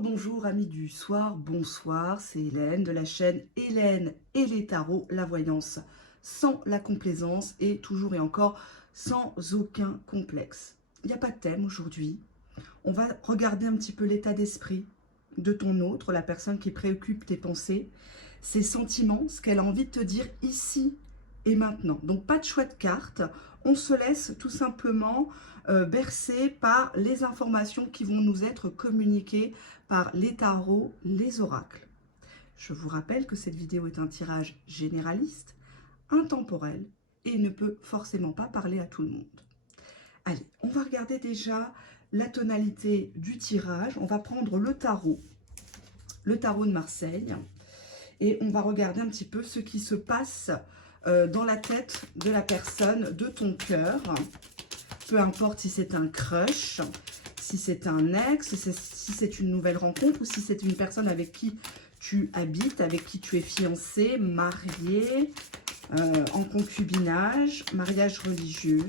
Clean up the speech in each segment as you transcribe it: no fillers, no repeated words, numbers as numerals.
Bonjour amis du soir, bonsoir, c'est Hélène de la chaîne Hélène et les tarots, la voyance sans la complaisance et toujours et encore sans aucun complexe. Il n'y a pas de thème aujourd'hui, on va regarder un petit peu l'état d'esprit de ton autre, la personne qui préoccupe tes pensées, ses sentiments, ce qu'elle a envie de te dire ici et maintenant. Donc pas de choix de cartes, on se laisse tout simplement bercer par les informations qui vont nous être communiquées par les tarots, les oracles. Je vous rappelle que cette vidéo est un tirage généraliste, intemporel, et ne peut forcément pas parler à tout le monde. Allez, on va regarder déjà la tonalité du tirage. On va prendre le tarot de Marseille, et on va regarder un petit peu ce qui se passe dans la tête de la personne, de ton cœur. Peu importe si c'est un crush, si c'est un ex, si c'est une nouvelle rencontre ou si c'est une personne avec qui tu habites, avec qui tu es fiancé, marié, en concubinage, mariage religieux.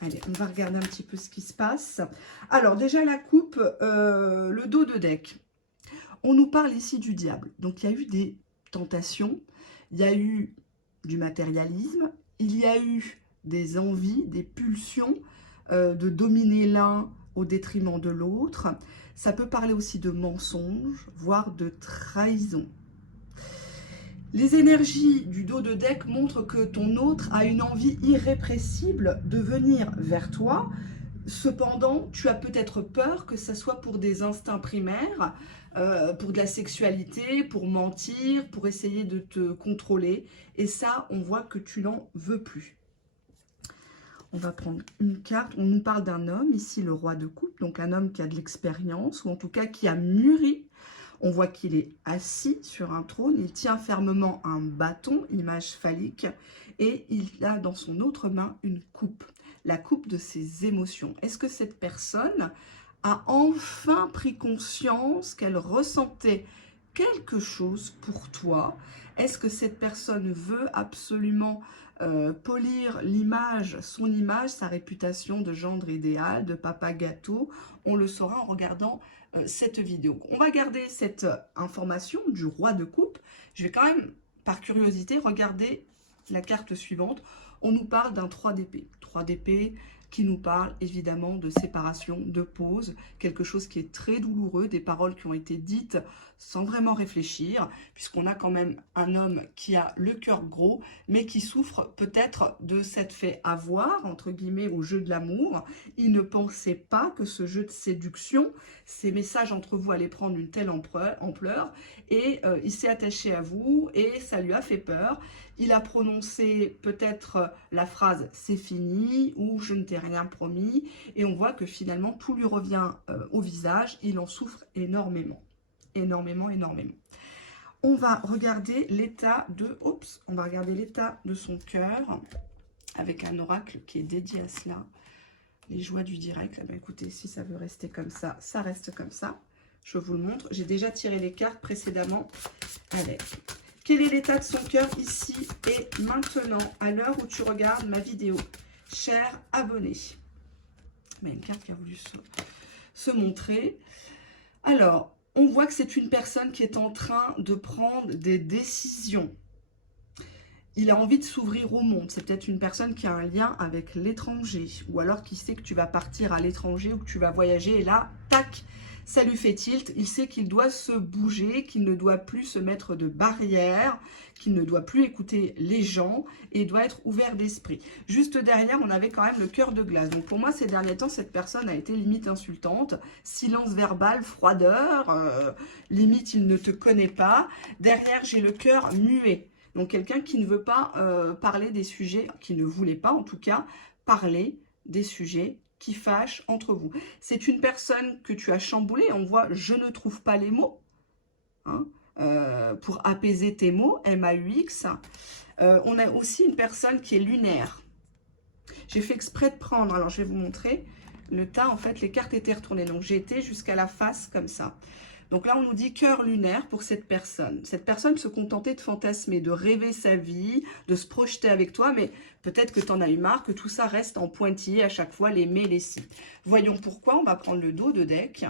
Allez, on va regarder un petit peu ce qui se passe. Alors déjà la coupe, le dos de deck. On nous parle ici du diable. Donc il y a eu des tentations, il y a eu du matérialisme, il y a eu des envies, des pulsions de dominer l'un au détriment de l'autre. Ça peut parler aussi de mensonges, voire de trahison. Les énergies du dos de deck montrent que ton autre a une envie irrépressible de venir vers toi. Cependant, tu as peut-être peur que ça soit pour des instincts primaires, pour de la sexualité, pour mentir, pour essayer de te contrôler. Et ça, on voit que tu n'en veux plus. On va prendre une carte. On nous parle d'un homme, ici le roi de coupe, donc un homme qui a de l'expérience, ou en tout cas qui a mûri. On voit qu'il est assis sur un trône, il tient fermement un bâton, image phallique, et il a dans son autre main une coupe, la coupe de ses émotions. Est-ce que cette personne a enfin pris conscience qu'elle ressentait quelque chose pour toi? Est-ce que cette personne veut absolument polir l'image, son image, sa réputation de gendre idéal, de papa gâteau? On le saura en regardant cette vidéo. On va garder cette information du roi de coupe. Je vais quand même, par curiosité, regarder la carte suivante. On nous parle d'un 3 d'épée. 3 d'épée qui nous parle évidemment de séparation, de pause, quelque chose qui est très douloureux, des paroles qui ont été dites sans vraiment réfléchir, puisqu'on a quand même un homme qui a le cœur gros, mais qui souffre peut-être de cette fait avoir, entre guillemets, au jeu de l'amour. Il ne pensait pas que ce jeu de séduction, ces messages entre vous allaient prendre une telle ampleur, et il s'est attaché à vous, et ça lui a fait peur. Il a prononcé peut-être la phrase « c'est fini » ou « je ne t'ai rien promis » et on voit que finalement tout lui revient au visage. Il en souffre énormément, énormément, énormément. On va regarder l'état de... on va regarder l'état de son cœur avec un oracle qui est dédié à cela. Les joies du direct. Ah ben écoutez, si ça veut rester comme ça, ça reste comme ça. Je vous le montre. J'ai déjà tiré les cartes précédemment. Allez. Quel est l'état de son cœur ici et maintenant, à l'heure où tu regardes ma vidéo, cher abonné? Mais une carte qui a voulu se montrer. Alors, on voit que c'est une personne qui est en train de prendre des décisions. Il a envie de s'ouvrir au monde. C'est peut-être une personne qui a un lien avec l'étranger. Ou alors qui sait que tu vas partir à l'étranger ou que tu vas voyager. Et là, tac, ça lui fait tilt. Il sait qu'il doit se bouger, qu'il ne doit plus se mettre de barrières, qu'il ne doit plus écouter les gens et doit être ouvert d'esprit. Juste derrière, on avait quand même le cœur de glace. Donc pour moi, ces derniers temps, cette personne a été limite insultante. Silence verbal, froideur, limite il ne te connaît pas. Derrière, j'ai le cœur muet. Donc quelqu'un qui ne veut pas parler des sujets, qui ne voulait pas en tout cas parler des sujets qui fâchent entre vous. C'est une personne que tu as chamboulée. On voit « je ne trouve pas les mots hein, », pour apaiser tes mots, M-A-U-X. On a aussi une personne qui est lunaire. J'ai fait exprès de prendre, alors je vais vous montrer, le tas, en fait, les cartes étaient retournées. Donc j'ai été jusqu'à la face comme ça. Donc là, on nous dit cœur lunaire pour cette personne. Cette personne se contentait de fantasmer, de rêver sa vie, de se projeter avec toi, mais peut-être que tu en as eu marre, que tout ça reste en pointillé à chaque fois, les mais, les si. Voyons pourquoi, on va prendre le dos de deck.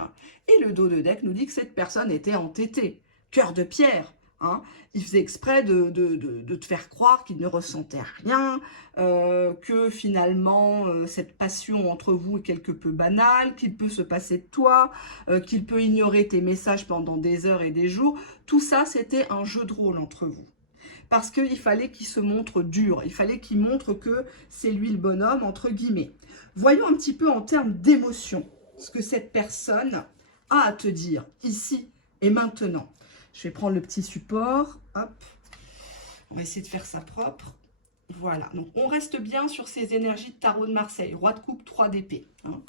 Et le dos de deck nous dit que cette personne était entêtée, cœur de pierre. Hein. Il faisait exprès de te faire croire qu'il ne ressentait rien, que finalement cette passion entre vous est quelque peu banale, qu'il peut se passer de toi, qu'il peut ignorer tes messages pendant des heures et des jours. Tout ça, c'était un jeu de rôle entre vous. Parce qu'il fallait qu'il se montre dur, il fallait qu'il montre que c'est lui le bonhomme, entre guillemets. Voyons un petit peu en termes d'émotion ce que cette personne a à te dire ici et maintenant. Je vais prendre le petit support, hop, on va essayer de faire ça propre. Voilà, donc on reste bien sur ces énergies de tarot de Marseille, roi de coupe, 3 d'épée. Hein.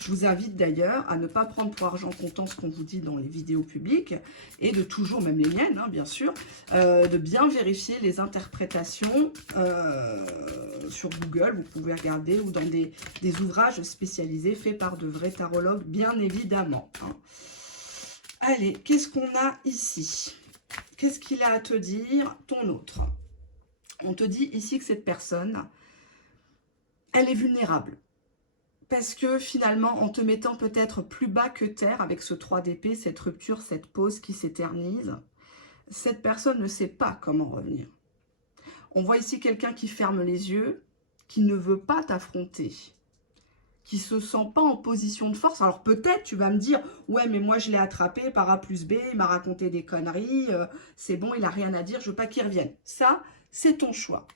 Je vous invite d'ailleurs à ne pas prendre pour argent comptant ce qu'on vous dit dans les vidéos publiques et de toujours, même les miennes, hein, bien sûr, de bien vérifier les interprétations sur Google, vous pouvez regarder, ou dans des ouvrages spécialisés faits par de vrais tarologues, bien évidemment. Hein. Allez, qu'est-ce qu'on a ici? Qu'est-ce qu'il a à te dire, ton autre? On te dit ici que cette personne, elle est vulnérable. Parce que finalement, en te mettant peut-être plus bas que terre avec ce 3 d'épée, cette rupture, cette pause qui s'éternise, cette personne ne sait pas comment revenir. On voit ici quelqu'un qui ferme les yeux, qui ne veut pas t'affronter, qui ne se sent pas en position de force. Alors peut-être tu vas me dire, ouais mais moi je l'ai attrapé par A plus B, il m'a raconté des conneries, c'est bon, il n'a rien à dire, je veux pas qu'il revienne. Ça, c'est ton choix.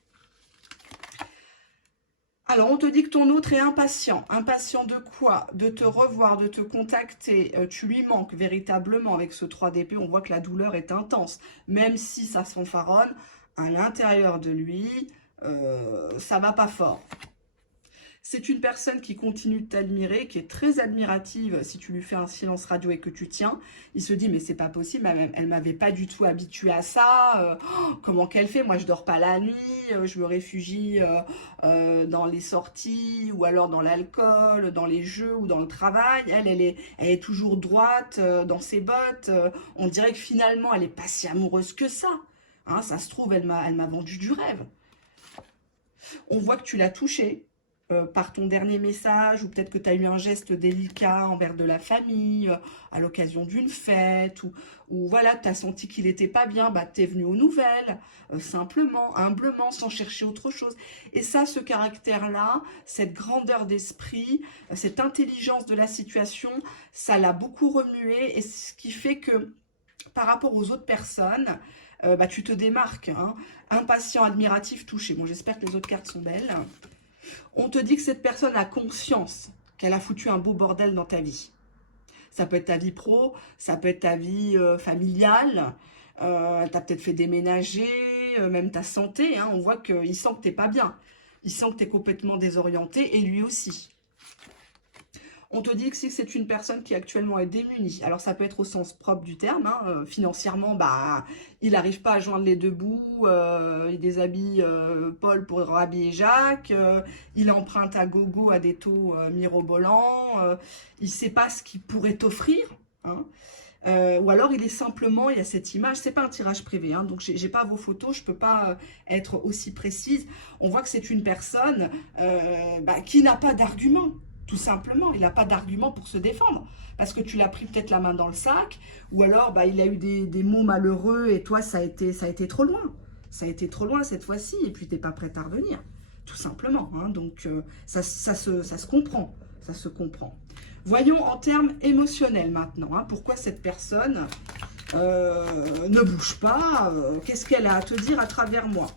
Alors on te dit que ton autre est impatient. Impatient de quoi? De te revoir, de te contacter. Tu lui manques véritablement avec ce 3 d'épée. On voit que la douleur est intense. Même si ça se fanfaronne, à l'intérieur de lui, ça va pas fort. C'est une personne qui continue de t'admirer, qui est très admirative. Si tu lui fais un silence radio et que tu tiens, il se dit mais c'est pas possible, elle m'avait pas du tout habituée à ça. Comment qu'elle fait? Moi je dors pas la nuit, je me réfugie dans les sorties ou alors dans l'alcool, dans les jeux ou dans le travail. Elle est toujours droite dans ses bottes. On dirait que finalement elle est pas si amoureuse que ça. Hein, ça se trouve elle m'a vendu du rêve. On voit que tu l'as touchée. Par ton dernier message, ou peut-être que tu as eu un geste délicat envers de la famille, à l'occasion d'une fête, ou voilà, tu as senti qu'il n'était pas bien, bah, tu es venu aux nouvelles, simplement, humblement, sans chercher autre chose. Et ça, ce caractère-là, cette grandeur d'esprit, cette intelligence de la situation, ça l'a beaucoup remué, et ce qui fait que, par rapport aux autres personnes, bah, tu te démarques, hein, impatient, admiratif, touché. Bon, j'espère que les autres cartes sont belles. On te dit que cette personne a conscience qu'elle a foutu un beau bordel dans ta vie. Ça peut être ta vie pro, ça peut être ta vie familiale, elle t'a peut-être fait déménager, même ta santé. Hein, on voit qu'il sent que tu n'es pas bien. Il sent que tu es complètement désorienté et lui aussi. On te dit que si c'est une personne qui actuellement est démunie, alors ça peut être au sens propre du terme, hein, financièrement, bah, il n'arrive pas à joindre les deux bouts, il déshabille Paul pour rhabiller Jacques, il emprunte à gogo à des taux mirobolants, il ne sait pas ce qu'il pourrait t'offrir, hein. Ou alors il est simplement, il y a cette image, c'est pas un tirage privé, hein, donc j'ai pas vos photos, je peux pas être aussi précise. On voit que c'est une personne bah, qui n'a pas d'argument. Tout simplement, il n'a pas d'argument pour se défendre. Parce que tu l'as pris peut-être la main dans le sac, ou alors bah, il a eu des mots malheureux et toi, ça a été trop loin. Ça a été trop loin cette fois-ci et puis tu n'es pas prête à revenir. Tout simplement. Hein, donc ça se comprend. Ça se comprend. Voyons en termes émotionnels maintenant. Hein, pourquoi cette personne ne bouge pas? Qu'est-ce qu'elle a à te dire à travers moi?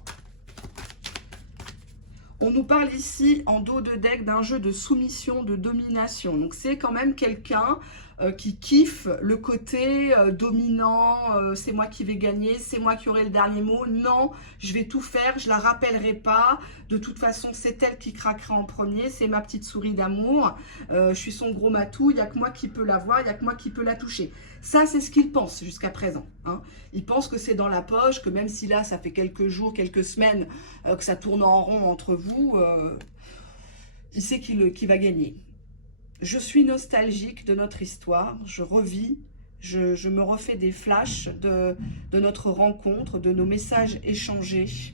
On nous parle ici, en dos de deck, d'un jeu de soumission, de domination. Donc, c'est quand même quelqu'un qui kiffe le côté dominant, c'est moi qui vais gagner, c'est moi qui aurai le dernier mot. Non, je vais tout faire, je la rappellerai pas. De toute façon, c'est elle qui craquera en premier, c'est ma petite souris d'amour. Je suis son gros matou, il n'y a que moi qui peux la voir, il n'y a que moi qui peux la toucher. Ça, c'est ce qu'il pense jusqu'à présent. Hein. Il pense que c'est dans la poche, que même si là, ça fait quelques jours, quelques semaines que ça tourne en rond entre vous, il sait qu'il va gagner. Je suis nostalgique de notre histoire, je revis, Je me refais des flashs de notre rencontre, de nos messages échangés.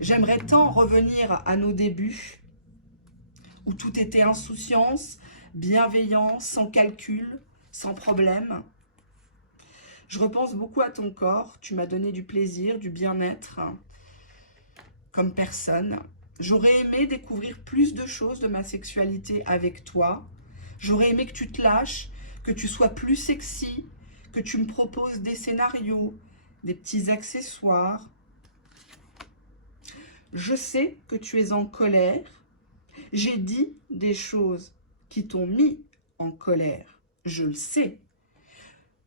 J'aimerais tant revenir à nos débuts, où tout était insouciance, bienveillance, sans calcul, sans problème. Je repense beaucoup à ton corps. Tu m'as donné du plaisir, du bien-être comme personne. J'aurais aimé découvrir plus de choses de ma sexualité avec toi. J'aurais aimé que tu te lâches, que tu sois plus sexy, que tu me proposes des scénarios, des petits accessoires. Je sais que tu es en colère. J'ai dit des choses qui t'ont mis en colère. Je le sais.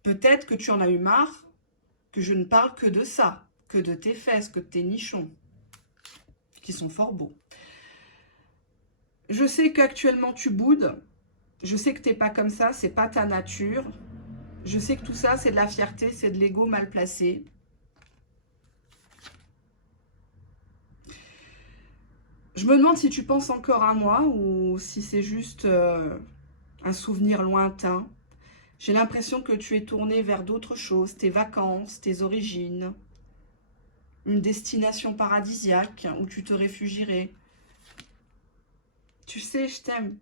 Peut-être que tu en as eu marre que je ne parle que de ça, que de tes fesses, que de tes nichons, qui sont fort beaux. Je sais qu'actuellement tu boudes. Je sais que t'es pas comme ça, c'est pas ta nature. Je sais que tout ça, c'est de la fierté, c'est de l'ego mal placé. Je me demande si tu penses encore à moi ou si c'est juste un souvenir lointain. J'ai l'impression que tu es tourné vers d'autres choses, tes vacances, tes origines, une destination paradisiaque où tu te réfugierais. Tu sais, je t'aime.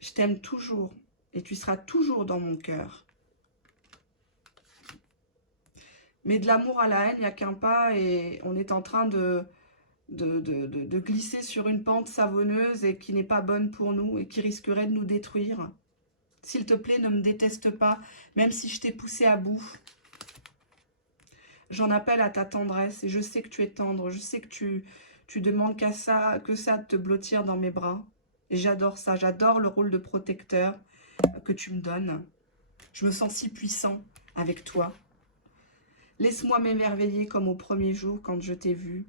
Je t'aime toujours et tu seras toujours dans mon cœur. Mais de l'amour à la haine, il n'y a qu'un pas et on est en train de glisser sur une pente savonneuse et qui n'est pas bonne pour nous et qui risquerait de nous détruire. S'il te plaît, ne me déteste pas, même si je t'ai poussé à bout. J'en appelle à ta tendresse et je sais que tu es tendre, je sais que tu demandes que ça de te blottir dans mes bras. Et j'adore ça, j'adore le rôle de protecteur que tu me donnes. Je me sens si puissant avec toi. Laisse-moi m'émerveiller comme au premier jour quand je t'ai vue,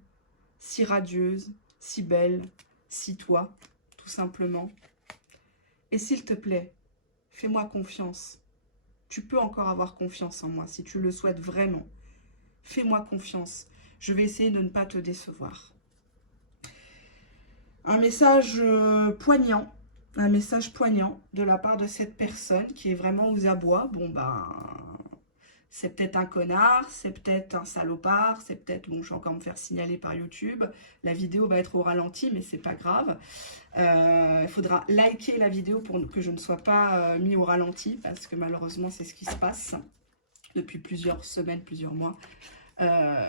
si radieuse, si belle, si toi, tout simplement. Et s'il te plaît, fais-moi confiance. Tu peux encore avoir confiance en moi si tu le souhaites vraiment. Fais-moi confiance. Je vais essayer de ne pas te décevoir. Un message poignant. Un message poignant de la part de cette personne qui est vraiment aux abois. Bon, ben, c'est peut-être un connard, c'est peut-être un salopard, c'est peut-être... Bon, je vais encore me faire signaler par YouTube. La vidéo va être au ralenti, mais c'est pas grave. Il faudra liker la vidéo pour que je ne sois pas mis au ralenti, parce que malheureusement, c'est ce qui se passe depuis plusieurs semaines, plusieurs mois.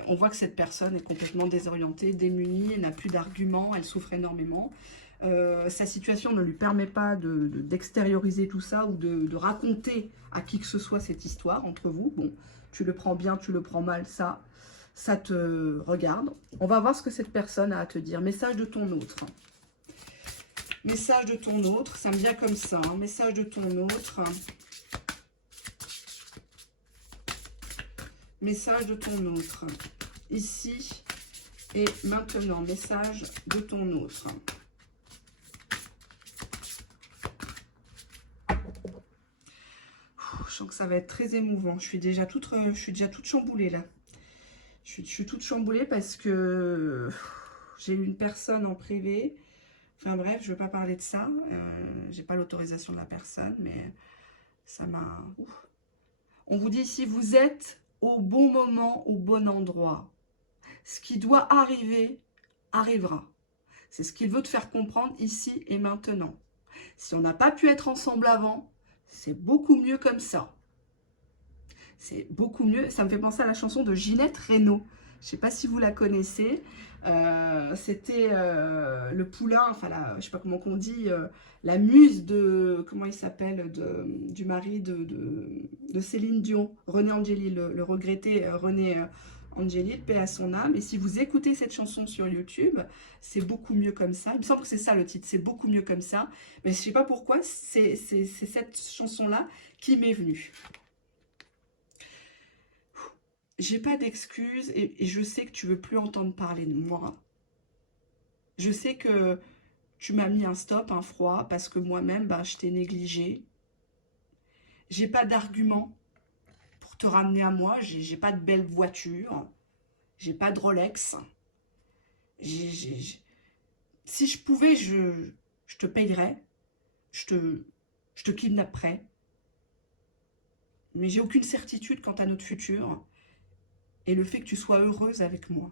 On voit que cette personne est complètement désorientée, démunie, elle n'a plus d'arguments, elle souffre énormément. Sa situation ne lui permet pas d'extérioriser tout ça ou de raconter à qui que ce soit cette histoire entre vous. Bon, tu le prends bien, tu le prends mal, ça te regarde. On va voir ce que cette personne a à te dire. Message de ton autre. Message de ton autre, ça me vient comme ça. Hein. Message de ton autre. Message de ton autre. Ici et maintenant. Message de ton autre. Je sens que ça va être très émouvant. Je suis déjà toute chamboulée là. Je suis toute chamboulée parce que j'ai eu une personne en privé. Enfin bref, je ne veux pas parler de ça. J'ai pas l'autorisation de la personne, mais ça m'a... On vous dit ici, vous êtes au bon moment, au bon endroit. Ce qui doit arriver, arrivera. C'est ce qu'il veut te faire comprendre ici et maintenant. Si on n'a pas pu être ensemble avant, c'est beaucoup mieux comme ça. C'est beaucoup mieux. Ça me fait penser à la chanson de Ginette Renaud. Je ne sais pas si vous la connaissez. C'était le poulain, enfin, je ne sais pas comment on dit, la muse de, comment il s'appelle, du mari de Céline Dion, René Angélil, le regretté René Angélil, paix à son âme. Et si vous écoutez cette chanson sur YouTube, c'est beaucoup mieux comme ça. Il me semble que c'est ça le titre, c'est beaucoup mieux comme ça. Mais je ne sais pas pourquoi, c'est cette chanson-là qui m'est venue. J'ai pas d'excuses et je sais que tu veux plus entendre parler de moi. Je sais que tu m'as mis un stop, un froid, parce que moi-même, ben, je t'ai négligé. J'ai pas d'argument pour te ramener à moi. J'ai pas de belle voiture. J'ai pas de Rolex. Si je pouvais, je te payerais. Je te kidnapperais. mais j'ai aucune certitude quant à notre futur et le fait que tu sois heureuse avec moi.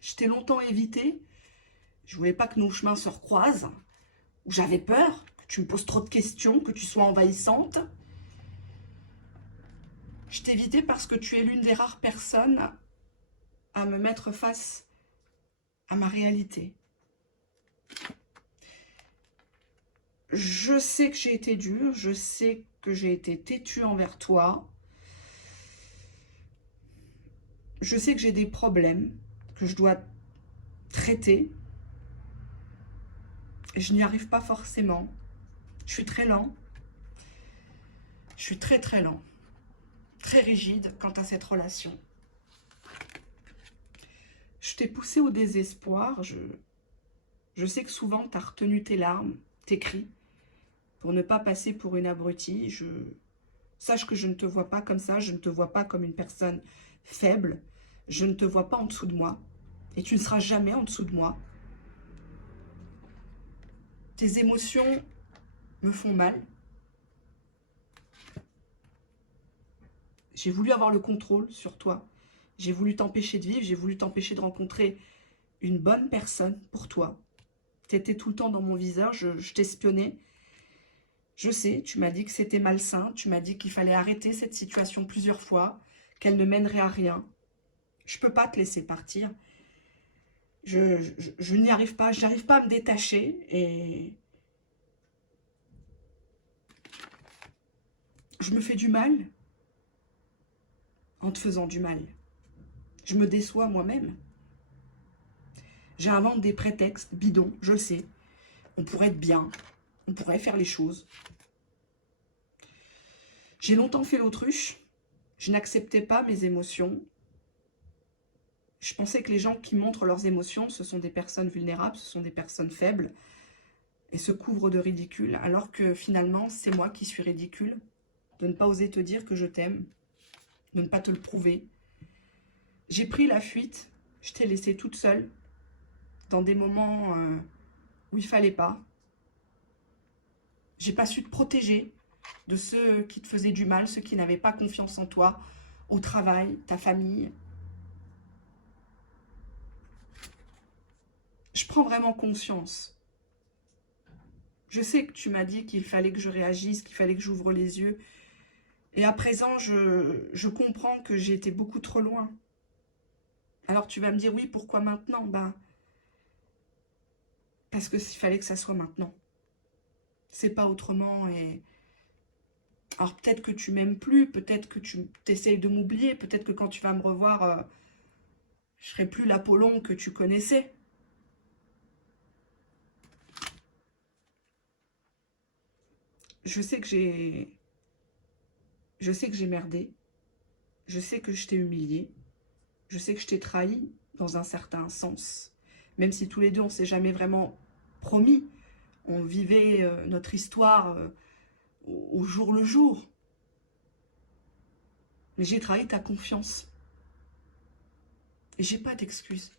Je t'ai longtemps évité, je voulais pas que nos chemins se recroisent, ou j'avais peur que tu me poses trop de questions, que tu sois envahissante. Je t'ai évité parce que tu es l'une des rares personnes à me mettre face à ma réalité. Je sais que j'ai été dure, je sais que j'ai été têtue envers toi. Je sais que j'ai des problèmes que je dois traiter. Et je n'y arrive pas forcément. Je suis très lent. Je suis très très lent. Très rigide quant à cette relation. Je t'ai poussé au désespoir. Je sais que souvent tu as retenu tes larmes, tes cris, pour ne pas passer pour une abrutie. Sache que je ne te vois pas comme ça. Je ne te vois pas comme une personne faible. Je ne te vois pas en dessous de moi. Et tu ne seras jamais en dessous de moi. Tes émotions me font mal. J'ai voulu avoir le contrôle sur toi. J'ai voulu t'empêcher de vivre. J'ai voulu t'empêcher de rencontrer une bonne personne pour toi. Tu étais tout le temps dans mon viseur. Je t'espionnais. Je sais, tu m'as dit que c'était malsain. Tu m'as dit qu'il fallait arrêter cette situation plusieurs fois, qu'elle ne mènerait à rien. Je ne peux pas te laisser partir. Je n'y arrive pas. Je n'arrive pas à me détacher. Et je me fais du mal en te faisant du mal. Je me déçois moi-même. J'invente des prétextes bidons, je le sais. On pourrait être bien, on pourrait faire les choses. J'ai longtemps fait l'autruche. Je n'acceptais pas mes émotions. Je pensais que les gens qui montrent leurs émotions, ce sont des personnes vulnérables, ce sont des personnes faibles et se couvrent de ridicule, alors que finalement, c'est moi qui suis ridicule de ne pas oser te dire que je t'aime, de ne pas te le prouver. J'ai pris la fuite, je t'ai laissée toute seule dans des moments où il fallait pas. J'ai pas su te protéger de ceux qui te faisaient du mal, ceux qui n'avaient pas confiance en toi, au travail, ta famille. Je prends vraiment conscience. Je sais que tu m'as dit qu'il fallait que je réagisse, qu'il fallait que j'ouvre les yeux. Et à présent, je comprends que j'ai été beaucoup trop loin. Alors tu vas me dire, oui, pourquoi maintenant? Ben, parce qu'il fallait que ça soit maintenant. C'est pas autrement. Et alors peut-être que tu m'aimes plus, peut-être que tu t'essayes de m'oublier, peut-être que quand tu vas me revoir, je serai plus l'Apollon que tu connaissais. Je sais que j'ai merdé. Je sais que je t'ai humilié. Je sais que je t'ai trahi dans un certain sens. Même si tous les deux, on ne s'est jamais vraiment promis. On vivait notre histoire au jour le jour. Mais j'ai trahi ta confiance. Et j'ai pas d'excuses.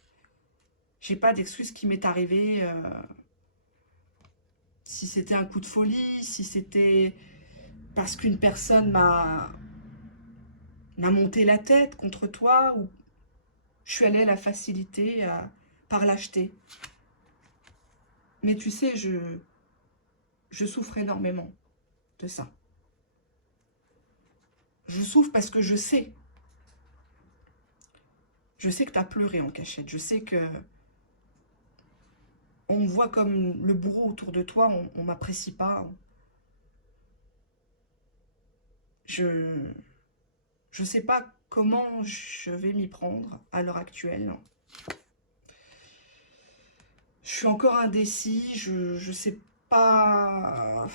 J'ai pas d'excuses qui m'est arrivé. Si c'était un coup de folie, si c'était parce qu'une personne m'a monté la tête contre toi, ou je suis allée à la facilité, par lâcheté. Mais tu sais, je souffre énormément de ça. Je souffre parce que je sais. Je sais que tu as pleuré en cachette. Je sais que on me voit comme le bourreau autour de toi. On m'apprécie pas. Je sais pas comment je vais m'y prendre à l'heure actuelle. Je suis encore indécis. Je sais pas.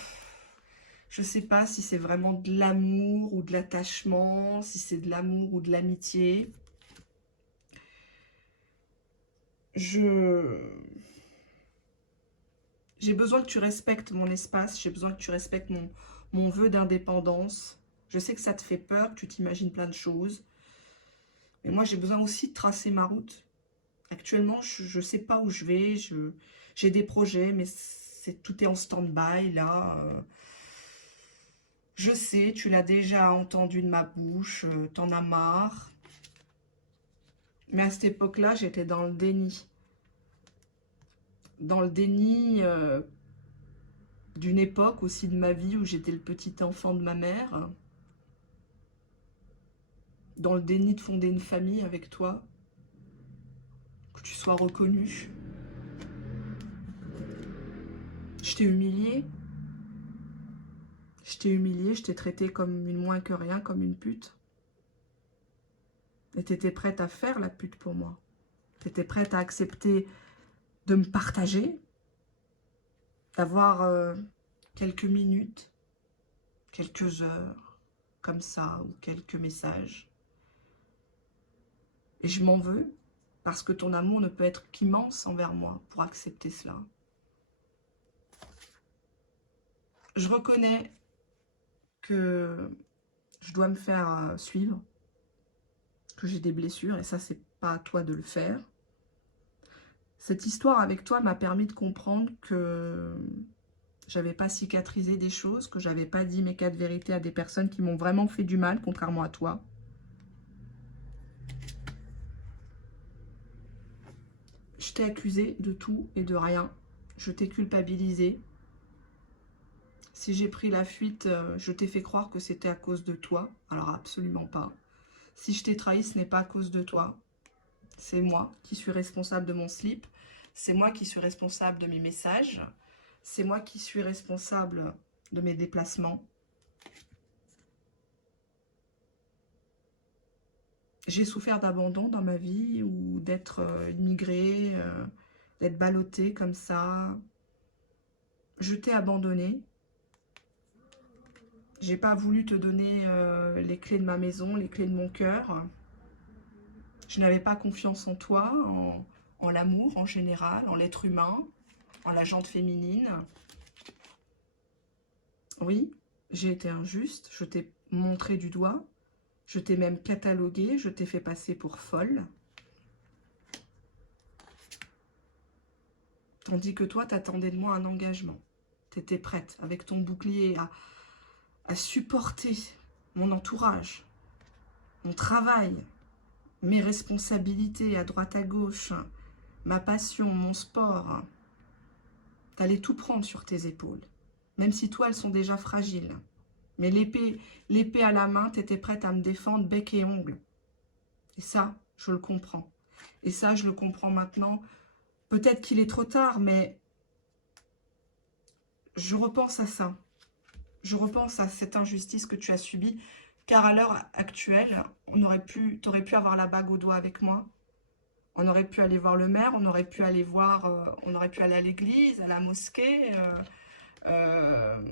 Je sais pas si c'est vraiment de l'amour ou de l'attachement, si c'est de l'amour ou de l'amitié. J'ai besoin que tu respectes mon espace, j'ai besoin que tu respectes mon vœu d'indépendance. Je sais que ça te fait peur, que tu t'imagines plein de choses. Mais moi, j'ai besoin aussi de tracer ma route. Actuellement, je ne sais pas où je vais. J'ai des projets, mais tout est en stand-by, là. Je sais, tu l'as déjà entendu de ma bouche, t'en as marre. Mais à cette époque-là, j'étais dans le déni. Dans le déni d'une époque aussi de ma vie où j'étais le petit enfant de ma mère. Dans le déni de fonder une famille avec toi. Que tu sois reconnu. Je t'ai humilié. Je t'ai humilié, je t'ai traité comme une moins que rien, comme une pute. Et t'étais prête à faire la pute pour moi. T'étais prête à accepter de me partager, d'avoir quelques minutes, quelques heures, comme ça, ou quelques messages. Et je m'en veux, parce que ton amour ne peut être qu'immense envers moi pour accepter cela. Je reconnais que je dois me faire suivre, que j'ai des blessures, et ça, c'est pas à toi de le faire. Cette histoire avec toi m'a permis de comprendre que j'avais pas cicatrisé des choses, que j'avais pas dit mes 4 vérités à des personnes qui m'ont vraiment fait du mal, contrairement à toi. Je t'ai accusé de tout et de rien. Je t'ai culpabilisé. Si j'ai pris la fuite, je t'ai fait croire que c'était à cause de toi. Alors absolument pas. Si je t'ai trahi, ce n'est pas à cause de toi. C'est moi qui suis responsable de mon slip. C'est moi qui suis responsable de mes messages. C'est moi qui suis responsable de mes déplacements. J'ai souffert d'abandon dans ma vie ou d'être immigrée, d'être ballottée comme ça. Je t'ai abandonné. J'ai pas voulu te donner les clés de ma maison, les clés de mon cœur. Je n'avais pas confiance en toi, en l'amour en général, en l'être humain, en la jante féminine. Oui, j'ai été injuste, je t'ai montré du doigt, je t'ai même catalogué, je t'ai fait passer pour folle. Tandis que toi, t'attendais de moi un engagement. T'étais prête, avec ton bouclier, à supporter mon entourage, mon travail, mes responsabilités à droite à gauche, ma passion, mon sport. T'allais tout prendre sur tes épaules, même si toi, elles sont déjà fragiles. Mais l'épée à la main, t'étais prête à me défendre bec et ongle. Et ça, je le comprends. Et ça, je le comprends maintenant. Peut-être qu'il est trop tard, mais je repense à ça. Je repense à cette injustice que tu as subie, car à l'heure actuelle, t'aurais pu avoir la bague au doigt avec moi. On aurait pu aller voir le maire, on aurait pu aller on aurait pu aller à l'église, à la mosquée, euh,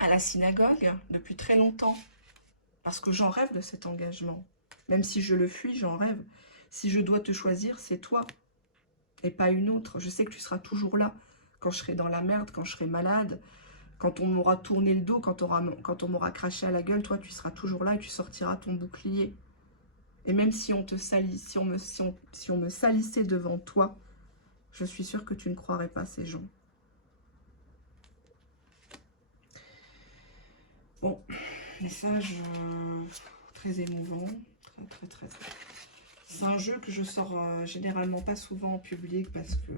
à la synagogue, depuis très longtemps. Parce que j'en rêve de cet engagement. Même si je le fuis, j'en rêve. Si je dois te choisir, c'est toi et pas une autre. Je sais que tu seras toujours là quand je serai dans la merde, quand je serai malade, quand on m'aura tourné le dos, quand on m'aura craché à la gueule, toi, tu seras toujours là et tu sortiras ton bouclier. Et même si on te salit, si on me salissait devant toi, je suis sûre que tu ne croirais pas ces gens. Bon, message très émouvant, très. C'est un jeu que je sors généralement pas souvent en public parce que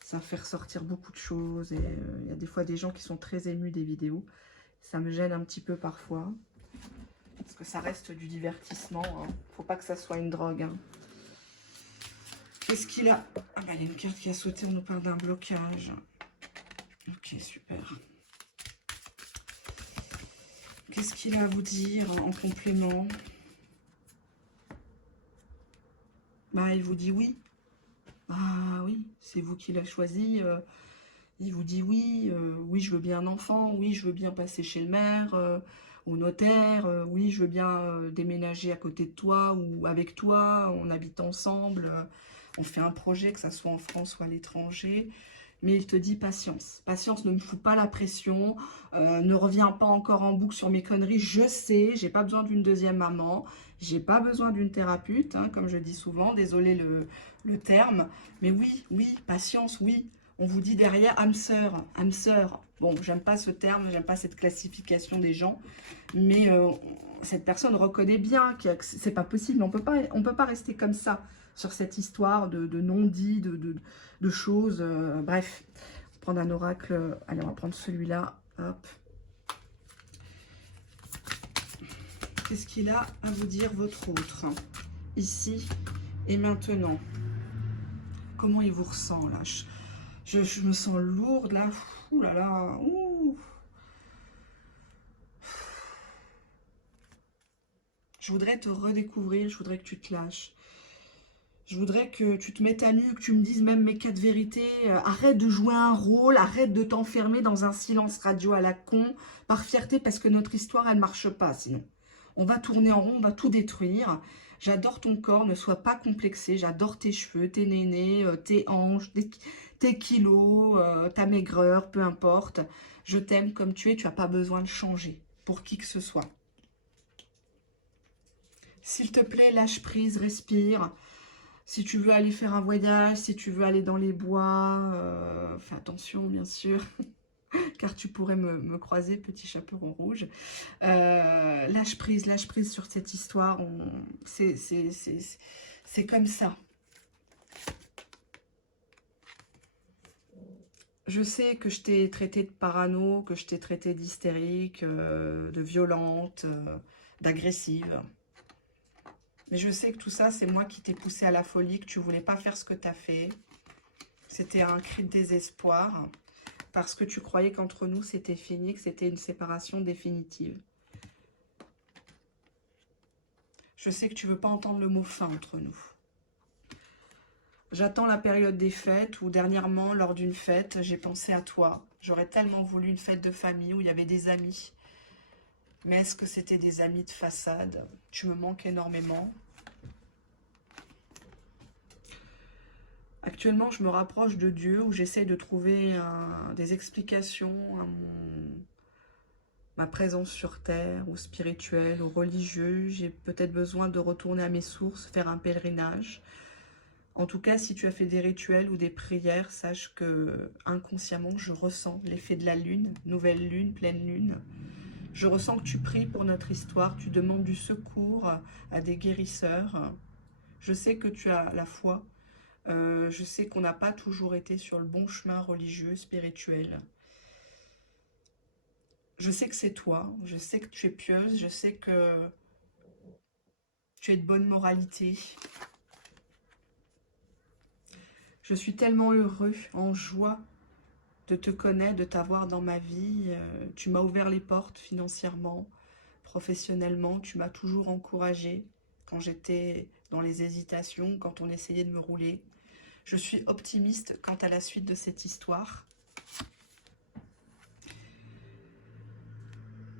ça fait ressortir beaucoup de choses et il y a des fois des gens qui sont très émus des vidéos. Ça me gêne un petit peu parfois parce que ça reste du divertissement. Hein. Faut pas que ça soit une drogue. Hein. Qu'est-ce qu'il a? Ah bah il y a une carte qui a sauté, on nous parle d'un blocage. Ok, super. Qu'est-ce qu'il a à vous dire en complément? Bah il vous dit oui. Ah oui, c'est vous qui l'avez choisi. Il vous dit oui, oui je veux bien un enfant, oui je veux bien passer chez le maire, au notaire, oui je veux bien déménager à côté de toi ou avec toi, on habite ensemble, on fait un projet, que ça soit en France ou à l'étranger. Mais il te dit patience. Patience, ne me fous pas la pression, ne reviens pas encore en boucle sur mes conneries. Je sais, j'ai pas besoin d'une deuxième maman, j'ai pas besoin d'une thérapeute, hein, comme je dis souvent, désolé le terme. Mais oui, patience, oui. On vous dit derrière, âme sœur, Bon, j'aime pas ce terme, j'aime pas cette classification des gens, mais cette personne reconnaît bien que c'est pas possible. On peut pas rester comme ça sur cette histoire de non-dit, de choses. Bref, on va prendre un oracle. Allez, on va prendre celui-là. Hop. Qu'est-ce qu'il a à vous dire, votre autre, ici et maintenant? Comment il vous ressent, là? Je me sens lourde, là. Ouh là là. Ouh. Je voudrais te redécouvrir, je voudrais que tu te lâches. Je voudrais que tu te mettes à nu, que tu me dises même mes 4 vérités. Arrête de jouer un rôle, arrête de t'enfermer dans un silence radio à la con, par fierté, parce que notre histoire, elle ne marche pas sinon. On va tourner en rond, on va tout détruire. J'adore ton corps, ne sois pas complexé. J'adore tes cheveux, tes nénés, tes hanches, tes kilos, ta maigreur, peu importe. Je t'aime comme tu es, tu n'as pas besoin de changer pour qui que ce soit. S'il te plaît, lâche prise, respire. Si tu veux aller faire un voyage, si tu veux aller dans les bois, fais attention bien sûr, car tu pourrais me croiser, petit chaperon rouge. Lâche prise sur cette histoire. C'est comme ça. Je sais que je t'ai traité de parano, que je t'ai traité d'hystérique, de violente, d'agressive. Mais je sais que tout ça, c'est moi qui t'ai poussé à la folie, que tu voulais pas faire ce que tu as fait. C'était un cri de désespoir, parce que tu croyais qu'entre nous, c'était fini, que c'était une séparation définitive. Je sais que tu veux pas entendre le mot fin entre nous. J'attends la période des fêtes, où dernièrement, lors d'une fête, j'ai pensé à toi. J'aurais tellement voulu une fête de famille où il y avait des amis. Mais est-ce que c'était des amis de façade? Tu me manques énormément. Actuellement, je me rapproche de Dieu, où j'essaie de trouver des explications à ma présence sur Terre, ou spirituelle, ou religieux. J'ai peut-être besoin de retourner à mes sources, faire un pèlerinage. En tout cas, si tu as fait des rituels ou des prières, sache que inconsciemment, je ressens l'effet de la lune, nouvelle lune, pleine lune. Je ressens que tu pries pour notre histoire, tu demandes du secours à des guérisseurs. Je sais que tu as la foi. Je sais qu'on n'a pas toujours été sur le bon chemin religieux, spirituel. Je sais que c'est toi, je sais que tu es pieuse, je sais que tu es de bonne moralité. Je suis tellement heureux, en joie de te connaître, de t'avoir dans ma vie. Tu m'as ouvert les portes financièrement, professionnellement. Tu m'as toujours encouragée quand j'étais dans les hésitations, quand on essayait de me rouler. Je suis optimiste quant à la suite de cette histoire.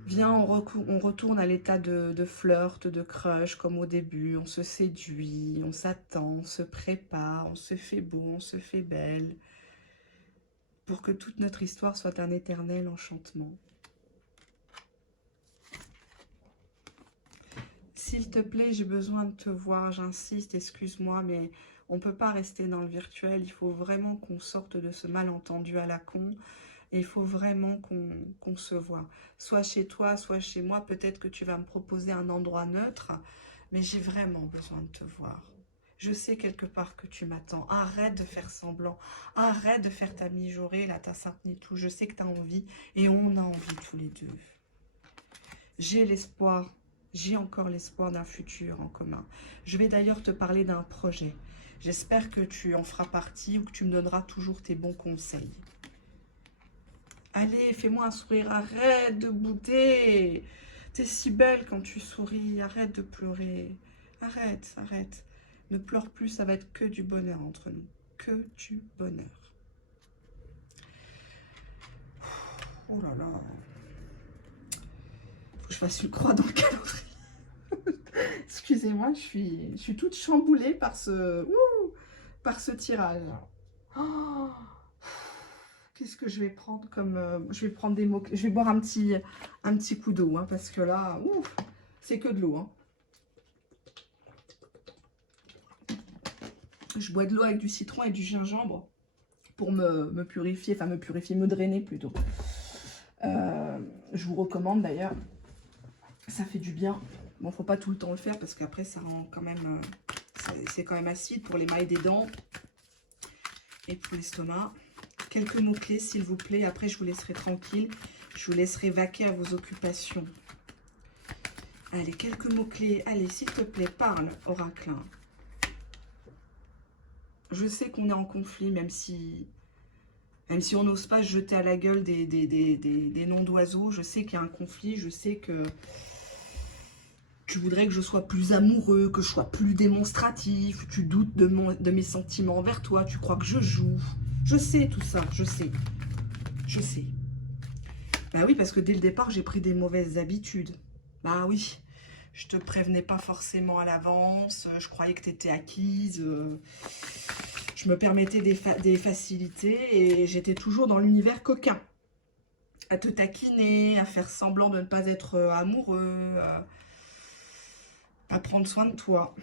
Viens, on retourne à l'état de flirt, de crush, comme au début. On se séduit, on s'attend, on se prépare, on se fait beau, on se fait belle. Pour que toute notre histoire soit un éternel enchantement. S'il te plaît, j'ai besoin de te voir, j'insiste, excuse-moi, mais on ne peut pas rester dans le virtuel. Il faut vraiment qu'on sorte de ce malentendu à la con. Et il faut vraiment qu'on se voit. Soit chez toi, soit chez moi. Peut-être que tu vas me proposer un endroit neutre, mais j'ai vraiment besoin de te voir. Je sais quelque part que tu m'attends. Arrête de faire semblant. Arrête de faire ta mijaurée, là, ta Sainte-Nitou. Je sais que tu as envie et on a envie tous les deux. J'ai l'espoir, j'ai encore l'espoir d'un futur en commun. Je vais d'ailleurs te parler d'un projet. J'espère que tu en feras partie ou que tu me donneras toujours tes bons conseils. Allez, fais-moi un sourire, arrête de bouder. T'es si belle quand tu souris, arrête de pleurer. Arrête, arrête. Ne pleure plus, ça va être que du bonheur entre nous. Que du bonheur. Oh là là. Faut que je fasse une croix dans le calendrier. Excusez-moi, je suis toute chamboulée par par ce tirage. Oh, qu'est-ce que je vais prendre comme... je vais prendre des mots... Je vais boire un petit coup d'eau, hein, parce que là, c'est que de l'eau. Hein. Je bois de l'eau avec du citron et du gingembre pour me purifier, enfin me drainer plutôt. Je vous recommande d'ailleurs. Ça fait du bien. Bon, faut pas tout le temps le faire parce qu'après, ça rend quand même... c'est quand même acide pour les mailles des dents et pour l'estomac. Quelques mots-clés, s'il vous plaît. Après, je vous laisserai tranquille. Je vous laisserai vaquer à vos occupations. Allez, quelques mots-clés. Allez, s'il te plaît, parle, oracle. Je sais qu'on est en conflit, même si on n'ose pas se jeter à la gueule des noms d'oiseaux. Je sais qu'il y a un conflit. Je sais que tu voudrais que je sois plus amoureux, que je sois plus démonstratif. Tu doutes de mes sentiments envers toi. Tu crois que je joue. Je sais tout ça, je sais. Je sais. Bah oui, parce que dès le départ, j'ai pris des mauvaises habitudes. Bah oui, je te prévenais pas forcément à l'avance. Je croyais que tu étais acquise. Je me permettais des facilités et j'étais toujours dans l'univers coquin. À te taquiner, à faire semblant de ne pas être amoureux, à prendre soin de toi.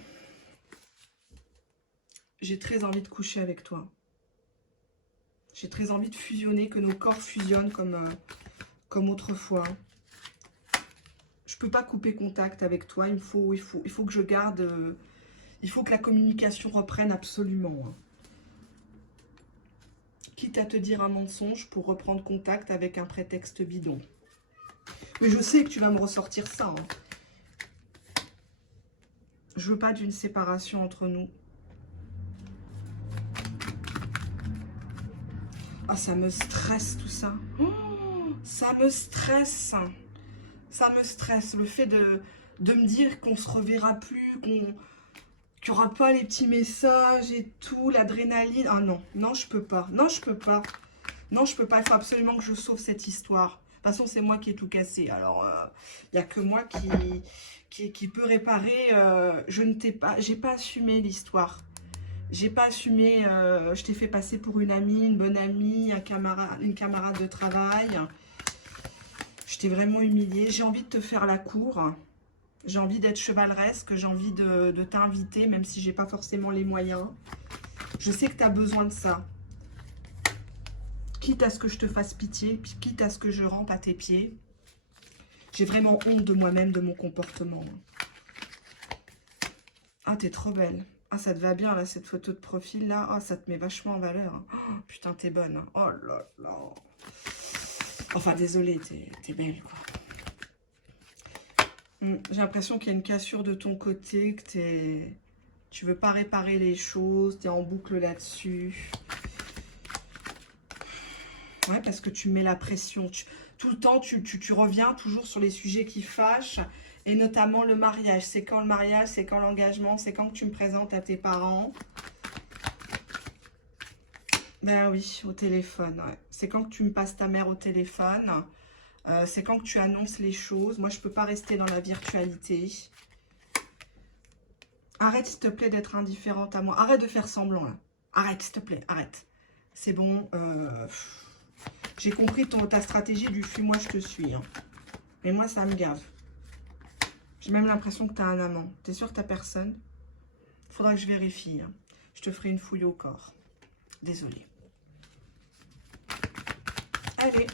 J'ai très envie de coucher avec toi. J'ai très envie de fusionner, que nos corps fusionnent comme autrefois. Je peux pas couper contact avec toi. Il faut que je garde... il faut que la communication reprenne absolument. Quitte à te dire un mensonge pour reprendre contact avec un prétexte bidon. Mais je sais que tu vas me ressortir ça. Je veux pas d'une séparation entre nous. Ah, ça me stresse tout ça. Oh, ça me stresse. Ça me stresse. Le fait de me dire qu'on se reverra plus, qu'il n'y aura pas les petits messages et tout, l'adrénaline. Ah non, non, je peux pas. Non, je peux pas. Non, je peux pas. Il faut absolument que je sauve cette histoire. De toute façon, c'est moi qui ai tout cassé. Alors, il n'y a que moi qui peut réparer. Je ne t'ai pas... J'ai pas assumé l'histoire. J'ai pas assumé, je t'ai fait passer pour une amie, une bonne amie, une camarade de travail. Je t'ai vraiment humiliée. J'ai envie de te faire la cour. J'ai envie d'être chevaleresque. J'ai envie de t'inviter, même si j'ai pas forcément les moyens. Je sais que tu as besoin de ça. Quitte à ce que je te fasse pitié, quitte à ce que je rampe à tes pieds. J'ai vraiment honte de moi-même, de mon comportement. Ah, t'es trop belle. Ah, ça te va bien, là, cette photo de profil, là. Ah, ça te met vachement en valeur. Oh, putain, t'es bonne. Oh là là. Enfin, désolée, t'es belle, quoi. J'ai l'impression qu'il y a une cassure de ton côté, que tu veux pas réparer les choses, t'es en boucle là-dessus. Ouais, parce que tu mets la pression. Tout le temps, tu reviens toujours sur les sujets qui fâchent. Et notamment le mariage. C'est quand le mariage, c'est quand l'engagement, c'est quand que tu me présentes à tes parents. Ben oui, au téléphone. Ouais. C'est quand que tu me passes ta mère au téléphone. C'est quand que tu annonces les choses. Moi, je ne peux pas rester dans la virtualité. Arrête, s'il te plaît, d'être indifférente à moi. Arrête de faire semblant, là. Arrête, s'il te plaît, arrête. C'est bon. J'ai compris ta stratégie du fuis-moi, je te suis. Hein. Mais moi, ça me gave. J'ai même l'impression que tu as un amant. T'es sûr que tu n'as personne? Faudra que je vérifie. Hein. Je te ferai une fouille au corps. Désolée. Allez.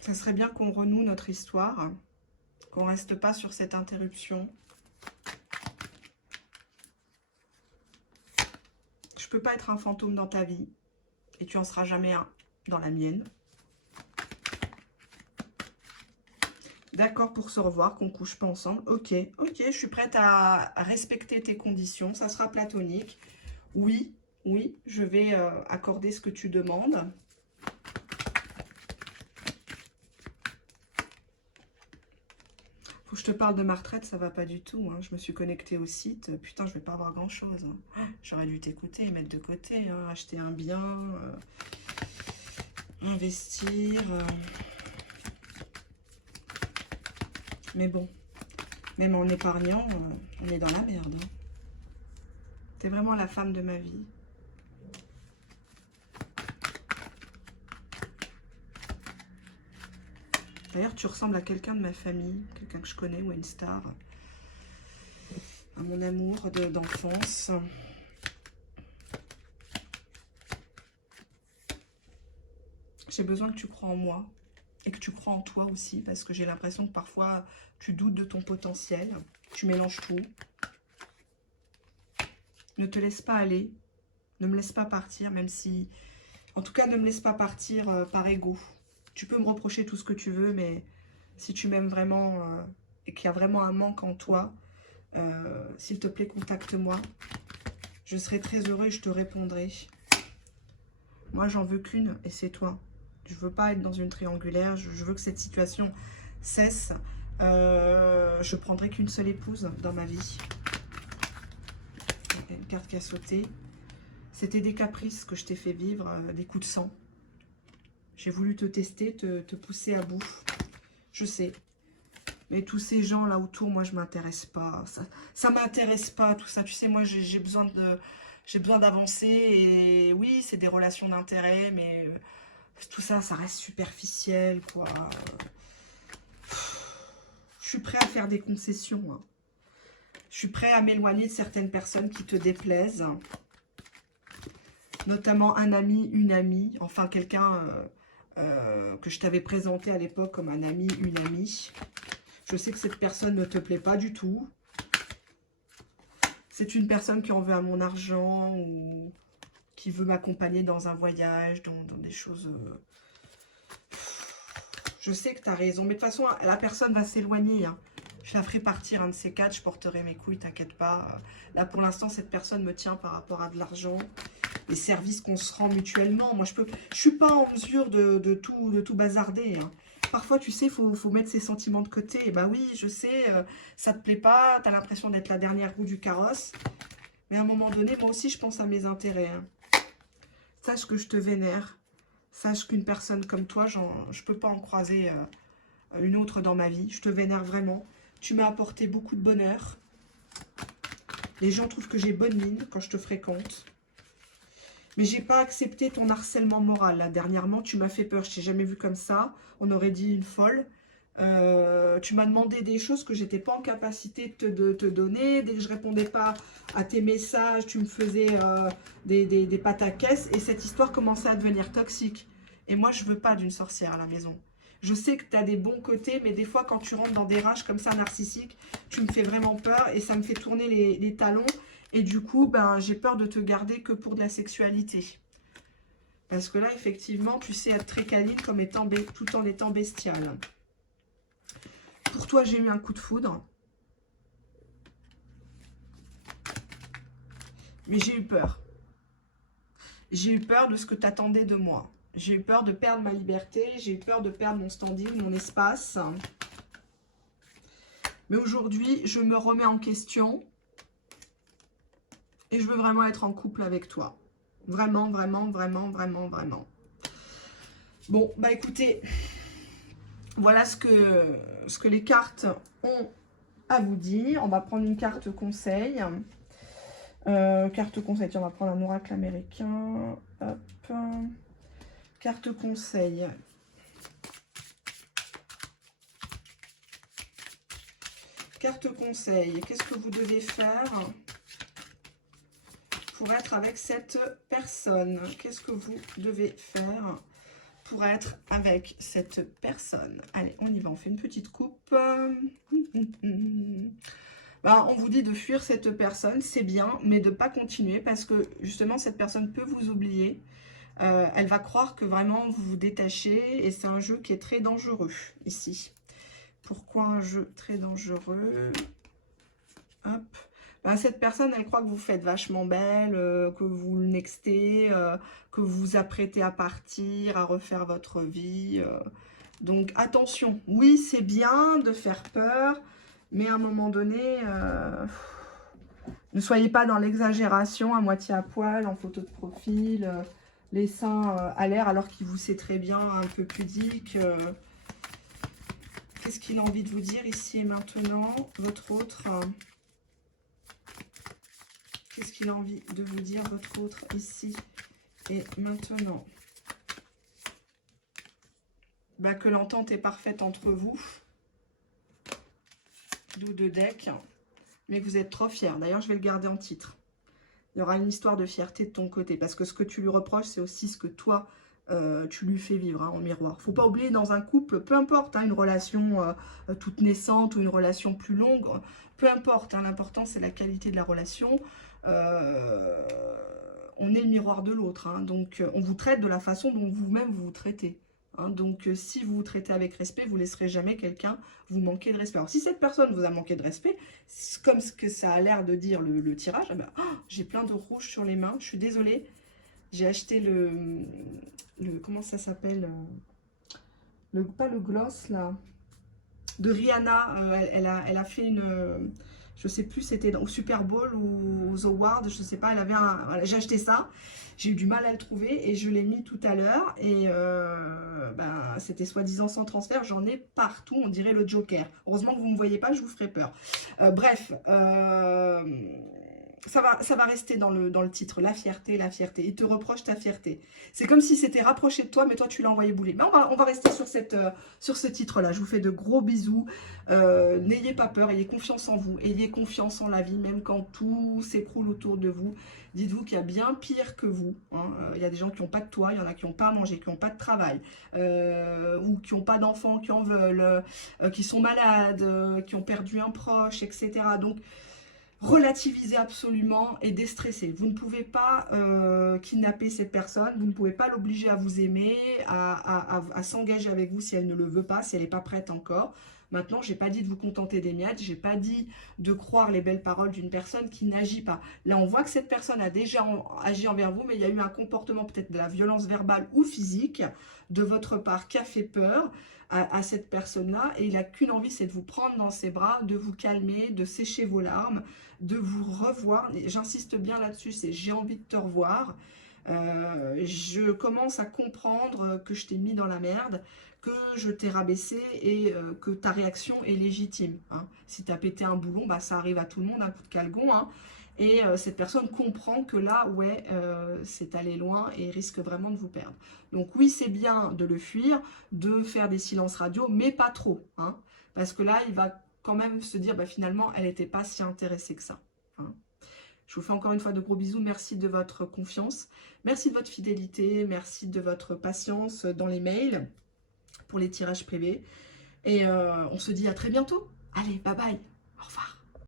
Ça serait bien qu'on renoue notre histoire. Qu'on ne reste pas sur cette interruption. Je peux pas être un fantôme dans ta vie. Et tu en seras jamais un dans la mienne. D'accord pour se revoir, qu'on couche pas ensemble. Ok, ok, je suis prête à respecter tes conditions. Ça sera platonique. Oui, oui, je vais accorder ce que tu demandes. Faut que je te parle de ma retraite, ça va pas du tout. Hein. Je me suis connectée au site. Putain, je vais pas avoir grand chose. Hein. J'aurais dû t'écouter, mettre de côté, hein, acheter un bien, investir. Mais bon, même en épargnant, on est dans la merde. Hein. T'es vraiment la femme de ma vie. D'ailleurs, tu ressembles à quelqu'un de ma famille, quelqu'un que je connais ou à une star. À mon amour d'enfance. J'ai besoin que tu crois en moi et que tu crois en toi aussi, parce que j'ai l'impression que parfois tu doutes de ton potentiel, tu mélanges tout. Ne te laisse pas aller, ne me laisse pas partir, même si... En tout cas, ne me laisse pas partir par ego. Tu peux me reprocher tout ce que tu veux, mais si tu m'aimes vraiment et qu'il y a vraiment un manque en toi, s'il te plaît, contacte-moi. Je serai très heureux et je te répondrai. Moi, j'en veux qu'une et c'est toi. Je veux pas être dans une triangulaire. Je veux que cette situation cesse. Je prendrai qu'une seule épouse dans ma vie. Une carte qui a sauté. C'était des caprices que je t'ai fait vivre, des coups de sang. J'ai voulu te tester, te pousser à bout. Je sais. Mais tous ces gens là autour, moi, je m'intéresse pas. Ça m'intéresse pas, tout ça. Tu sais, moi, j'ai besoin d'avancer. Et oui, c'est des relations d'intérêt, mais tout ça, ça reste superficiel, quoi. Je suis prêt à faire des concessions. Hein. Je suis prêt à m'éloigner de certaines personnes qui te déplaisent. Notamment un ami, une amie. Enfin, quelqu'un que je t'avais présenté à l'époque comme un ami, une amie. Je sais que cette personne ne te plaît pas du tout. C'est une personne qui en veut à mon argent ou qui veut m'accompagner dans un voyage, dans des choses... Je sais que tu as raison, mais de toute façon, la personne va s'éloigner. Hein. Je la ferai partir, un de ces quatre, je porterai mes couilles, t'inquiète pas. Là, pour l'instant, cette personne me tient par rapport à de l'argent, les services qu'on se rend mutuellement. Moi, je suis pas en mesure de tout bazarder. Hein. Parfois, tu sais, il faut mettre ses sentiments de côté. Et bah oui, je sais, ça te plaît pas, tu as l'impression d'être la dernière roue du carrosse. Mais à un moment donné, moi aussi, je pense à mes intérêts. Hein. Sache que je te vénère. Sache qu'une personne comme toi, je ne peux pas en croiser une autre dans ma vie. Je te vénère vraiment. Tu m'as apporté beaucoup de bonheur. Les gens trouvent que j'ai bonne mine quand je te fréquente. Mais j'ai pas accepté ton harcèlement moral. Là, dernièrement, tu m'as fait peur. Je t'ai jamais vu comme ça. On aurait dit une folle. Tu m'as demandé des choses que j'étais pas en capacité de te donner. Dès que je répondais pas à tes messages, tu me faisais des pataquès. Et cette histoire commençait à devenir toxique. Et moi, je veux pas d'une sorcière à la maison. Je sais que tu as des bons côtés, mais des fois, quand tu rentres dans des rages comme ça narcissiques, tu me fais vraiment peur et ça me fait tourner les talons. Et du coup, ben, j'ai peur de te garder que pour de la sexualité. Parce que là, effectivement, tu sais être très câline comme étant tout en étant bestial. Pour toi, j'ai eu un coup de foudre. Mais j'ai eu peur. J'ai eu peur de ce que tu attendais de moi. J'ai eu peur de perdre ma liberté. J'ai eu peur de perdre mon standing, mon espace. Mais aujourd'hui, je me remets en question. Et je veux vraiment être en couple avec toi. Vraiment, vraiment, vraiment, vraiment, vraiment. Bon, bah écoutez, voilà ce que les cartes ont à vous dire. On va prendre une carte conseil. Carte conseil, tiens, on va prendre un oracle américain. Hop. Carte conseil. Carte conseil, qu'est-ce que vous devez faire pour être avec cette personne? Qu'est-ce que vous devez faire pour être avec cette personne? Allez, on y va, on fait une petite coupe. Ben, on vous dit de fuir cette personne, c'est bien, mais de ne pas continuer parce que justement, cette personne peut vous oublier. Elle va croire que vraiment vous vous détachez et c'est un jeu qui est très dangereux ici. Pourquoi un jeu très dangereux? Hop. Ben, cette personne, elle croit que vous faites vachement belle, que vous le nextez, que vous vous apprêtez à partir, à refaire votre vie. Donc attention, oui, c'est bien de faire peur, mais à un moment donné, ne soyez pas dans l'exagération, à moitié à poil, en photo de profil, les seins à l'air alors qu'il vous sait très bien, un peu pudique. Qu'est-ce qu'il a envie de vous dire ici et maintenant, votre autre? Qu'est-ce qu'il a envie de vous dire, votre autre, ici et maintenant? Bah, que l'entente est parfaite entre vous. D'où deux decks. Mais que vous êtes trop fiers. D'ailleurs, je vais le garder en titre. Il y aura une histoire de fierté de ton côté. Parce que ce que tu lui reproches, c'est aussi ce que toi, tu lui fais vivre en miroir. Faut pas oublier dans un couple, peu importe, une relation toute naissante ou une relation plus longue, peu importe, l'important c'est la qualité de la relation. On est le miroir de l'autre, donc on vous traite de la façon dont vous-même vous traitez. Donc si vous vous traitez avec respect, vous ne laisserez jamais quelqu'un vous manquer de respect. Alors si cette personne vous a manqué de respect, comme ce que ça a l'air de dire le tirage, j'ai plein de rouge sur les mains, je suis désolée. J'ai acheté comment ça s'appelle, pas le gloss là, de Rihanna. Elle a fait une, je sais plus, c'était au Super Bowl ou aux Awards, je sais pas. Elle avait voilà, j'ai acheté ça. J'ai eu du mal à le trouver et je l'ai mis tout à l'heure. Et c'était soi-disant sans transfert. J'en ai partout, on dirait le Joker. Heureusement que vous ne me voyez pas, je vous ferai peur. Bref. Ça va rester dans le titre, la fierté, la fierté. Il te reproche ta fierté. C'est comme si c'était rapproché de toi, mais toi, tu l'as envoyé bouler. Mais on va rester sur ce titre-là. Je vous fais de gros bisous. N'ayez pas peur, ayez confiance en vous. Ayez confiance en la vie, même quand tout s'écroule autour de vous. Dites-vous qu'il y a bien pire que vous. Il y a des gens qui n'ont pas de toit, il y en a qui n'ont pas à manger, qui n'ont pas de travail, ou qui n'ont pas d'enfants, qui en veulent, qui sont malades, qui ont perdu un proche, etc. Donc, relativiser absolument et déstresser. Vous ne pouvez pas kidnapper cette personne, vous ne pouvez pas l'obliger à vous aimer, à s'engager avec vous si elle ne le veut pas, si elle n'est pas prête encore. Maintenant, je n'ai pas dit de vous contenter des miettes, je n'ai pas dit de croire les belles paroles d'une personne qui n'agit pas. Là, on voit que cette personne a déjà agi envers vous, mais il y a eu un comportement, peut-être de la violence verbale ou physique, de votre part qui a fait peur à cette personne-là, et il n'a qu'une envie, c'est de vous prendre dans ses bras, de vous calmer, de sécher vos larmes, de vous revoir. J'insiste bien là-dessus, c'est j'ai envie de te revoir. Je commence à comprendre que je t'ai mis dans la merde, que je t'ai rabaissé et que ta réaction est légitime. Si tu as pété un boulon, ça arrive à tout le monde, un coup de calgon. Et cette personne comprend que là, ouais, c'est allé loin et risque vraiment de vous perdre. Donc oui, c'est bien de le fuir, de faire des silences radio, mais pas trop. Parce que là, il va quand même se dire, finalement, elle n'était pas si intéressée que ça. Je vous fais encore une fois de gros bisous. Merci de votre confiance. Merci de votre fidélité. Merci de votre patience dans les mails pour les tirages privés. Et on se dit à très bientôt. Allez, bye bye. Au revoir.